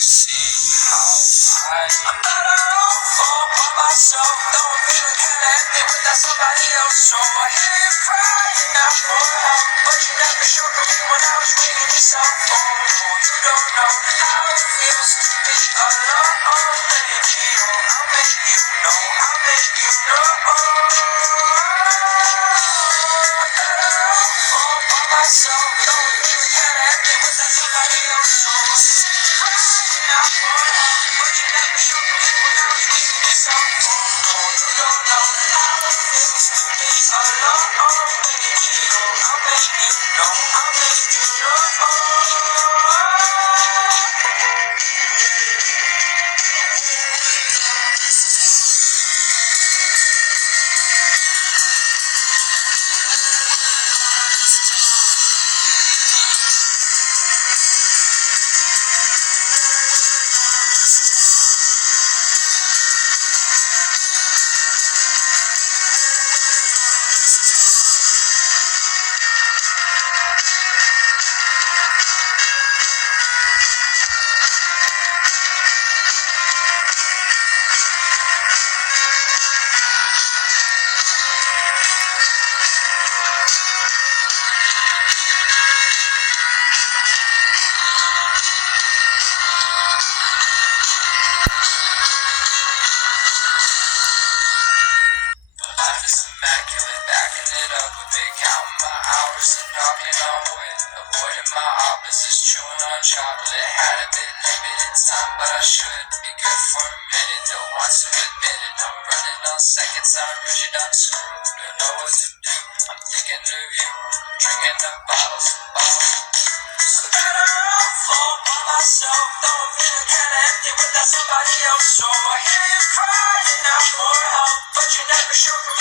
See how I'm better off all by myself. Though I'm feeling kinda empty without somebody else. So I hear you crying out for help, but you never showed me when I was ringing your cell phone. No, you don't know how it feels to be alone, baby. Oh, I'll make you know, I'll make you know. I'm better off all by myself. Though I'm feeling kinda empty without somebody else. So I hear you crying out for help, but you never showed me when I was ringing your cell phone. No, you don't know how it feels to be alone, baby. Oh, I'll make you know, I'll make you Life is immaculate, backing it up a bit, counting my hours and knocking on wood, avoiding my opposites, chewing on chocolate. Had a bit limited time, but I should be good for a minute. Don't want to admit it, I'm running on seconds, I'm rigid, I'm screwed. Don't know what to do, I'm thinking of you, drinking the bottles. I'm better off all by myself, though I'm feeling kinda empty without somebody else. So I hear you crying out for help, but you never show me